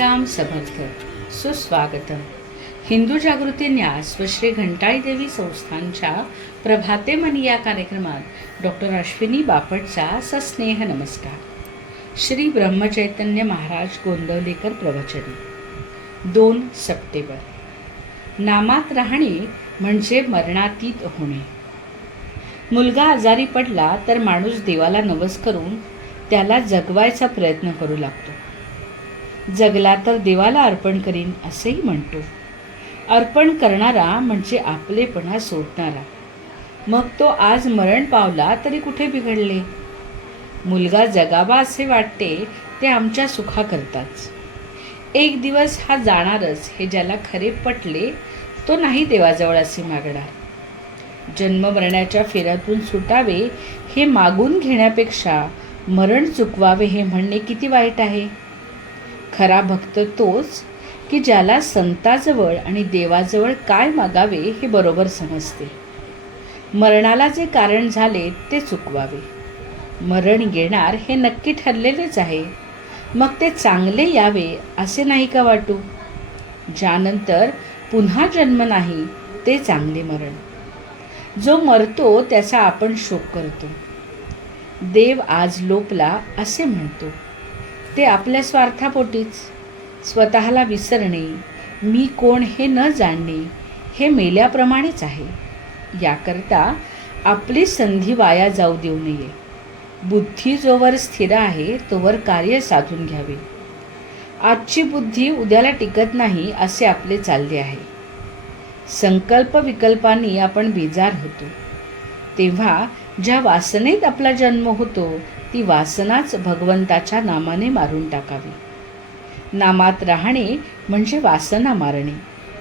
श्रीराम समर्थ. सुस्वागतम. हिंदू जागृती न्यास व श्री घंटाळी देवी संस्थानच्या प्रभाते मनी या कार्यक्रमात डॉक्टर अश्विनी बापटचा सस्नेह नमस्कार. श्री ब्रह्मचैतन्य महाराज गोंदवलेकर प्रवचने. 2 सप्टेंबर. नामात राहणे म्हणजे मरणातीत होणे. मुलगा आजारी पडला तर माणूस देवाला नवस करून त्याला जगवायचा प्रयत्न करू लागतो. जगला तर देवाला अर्पण करीन असेही म्हणतो. अर्पण करणारा म्हणजे आपलेपणा सोडणारा. मग तो आज मरण पावला तरी कुठे बिघडले. मुलगा जगावा असे वाटते ते आमच्या सुखाकरताच. एक दिवस हा जाणारच हे ज्याला खरे पटले तो नाही देवाजवळ असे मागणार. जन्म मरणाच्या फेऱ्यातून सुटावे हे मागून घेण्यापेक्षा मरण चुकवावे हे म्हणणे किती वाईट आहे. खरा भक्त तोच की ज्याला संताजवळ आणि देवाजवळ काय मागावे हे बरोबर समजते. मरणाला जे कारण झाले ते चुकवावे. मरण येणार हे नक्की ठरलेलेच आहे, मग ते चांगले यावे असे नाही का वाटू. ज्यानंतर पुन्हा जन्म नाही ते चांगले मरण. जो मरतो त्याचा आपण शोक करतो. देव आज लोपला असे म्हणतो ते आपल्या स्वार्थापोटीच. स्वतःला विसरणे, मी कोण हे न जाणणे हे मेल्याप्रमाणेच आहे. याकरता आपली संधी वाया जाऊ देऊ नये. बुद्धी जोवर स्थिर आहे तोवर कार्य साधून घ्यावे. आजची बुद्धी उद्याला टिकत नाही असे आपले चालले आहे. संकल्प विकल्पांनी आपण बेजार होतो. तेव्हा ज्या वासनेत आपला जन्म होतो ती वासनाच भगवंताच्या नामाने मारून टाकावी. नामात राहणे म्हणजे वासना मारणे,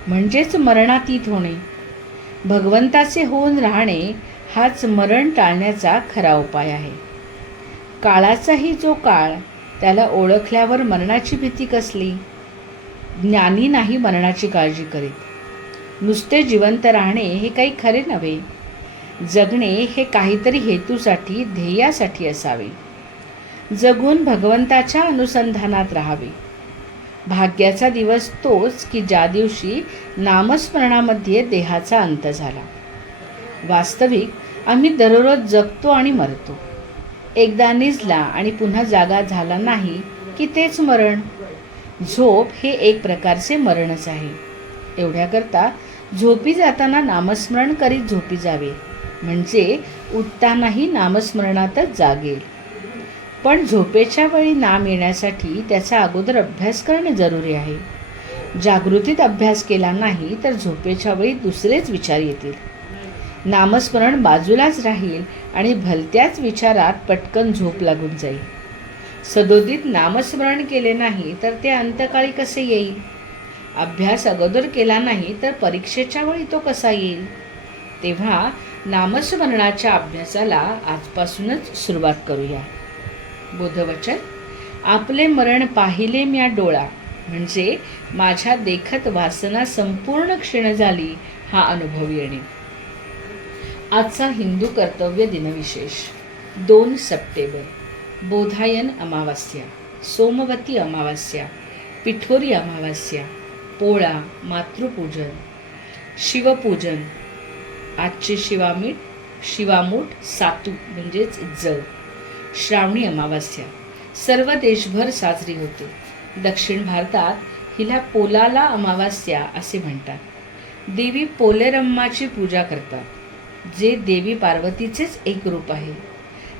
म्हणजेच मरणातीत होणे. भगवंताचे होऊन राहणे हाच मरण टाळण्याचा खरा उपाय आहे. काळाचाही जो काळ त्याला ओळखल्यावर मरणाची भीती कसली. ज्ञानी नाही मरणाची काळजी करीत. नुसते जिवंत राहणे हे काही खरे नव्हे. जगणे हे काहीतरी हेतूसाठी, ध्येयासाठी असावे. जगून भगवंताच्या अनुसंधानात राहावे. भाग्याचा दिवस तोच की ज्या दिवशी नामस्मरणामध्ये देहाचा अंत झाला. वास्तविक आम्ही दररोज जगतो आणि मरतो. एकदा निजला आणि पुन्हा जागा झाला नाही की तेच मरण. झोप हे एक प्रकारचे मरणच आहे. एवढ्याकरता झोपी जाताना नामस्मरण करीत झोपी जावे, म्हणजे उठतानाही नामस्मरणातच जागेल. पण झोपेच्या वेळी नाम येण्यासाठी त्याचा अगोदर अभ्यास करणे जरुरी आहे. जागृतीत अभ्यास केला नाही तर झोपेच्या वेळी दुसरेच विचार येतील. नामस्मरण बाजूलाच राहील आणि भलत्याच विचारात पटकन झोप लागून जाईल. सदोदित नामस्मरण केले नाही तर ते अंतकाळी कसे येईल. अभ्यास अगोदर केला नाही तर परीक्षेच्या वेळी तो कसा येईल. तेव्हा नामस्मरणाच्या अभ्यासाला आजपासूनच सुरुवात करूया. बोधवचन. आपले मरण पाहिले म्या डोळा, म्हणजे माझ्या देखत वासना संपूर्ण क्षीण झाली हा अनुभव येणे. आजचा हिंदू कर्तव्य दिनविशेष. 2 सप्टेंबर. बोधायन अमावास्या, सोमवती अमावास्या, पिठोरी अमावास्या, पोळा, मातृपूजन, शिवपूजन. आजचे शिवामूठ सातू म्हणजेच जव. श्रावणी अमावास्या सर्व देशभर साजरी होते. दक्षिण भारतात हिला पोलाला अमावास्या असे म्हणतात. देवी पोलेरम्माची पूजा करतात, जे देवी पार्वतीचेच एक रूप आहे.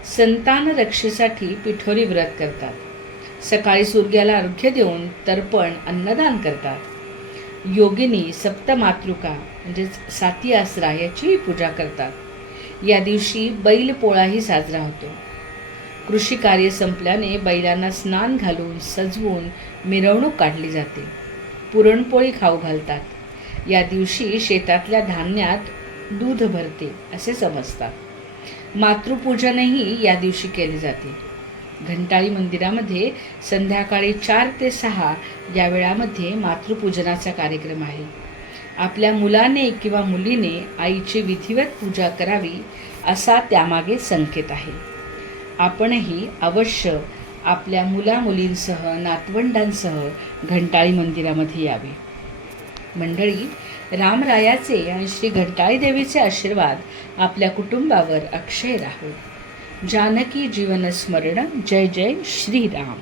संतान रक्षेसाठी पिठोरी व्रत करतात. सकाळी सूर्याला अर्घ्य देऊन तर्पण अन्नदान करतात. योगिनी सप्तमातृका म्हणजेच 7 आसरा याचीही पूजा करतात. या दिवशी बैल पोळाही साजरा होतो. कृषी कार्य संपल्याने बैलांना स्नान घालून सजवून मिरवणूक काढली जाते. पुरणपोळी खाऊ घालतात. या दिवशी शेतातल्या धान्यात दूध भरते असे समजतात. मातृपूजनही या दिवशी केले जाते. घंटाळी मंदिरामध्ये संध्याकाळी 4 ते 6 या वेळामध्ये मातृपूजनाचा कार्यक्रम आहे. आपल्या मुलाने किंवा मुलीने आईची विधिवत पूजा करावी असा त्यामागे संकेत आहे. आपणही अवश्य आपल्या मुलामुलींसह नातवंडांसह घंटाळी मंदिरामध्ये यावे. मंडळी, रामरायाचे आणि श्री घंटाळी देवीचे आशीर्वाद आपल्या कुटुंबावर अक्षय राहो. जानकी जीवन स्मरण. जय जय श्रीराम.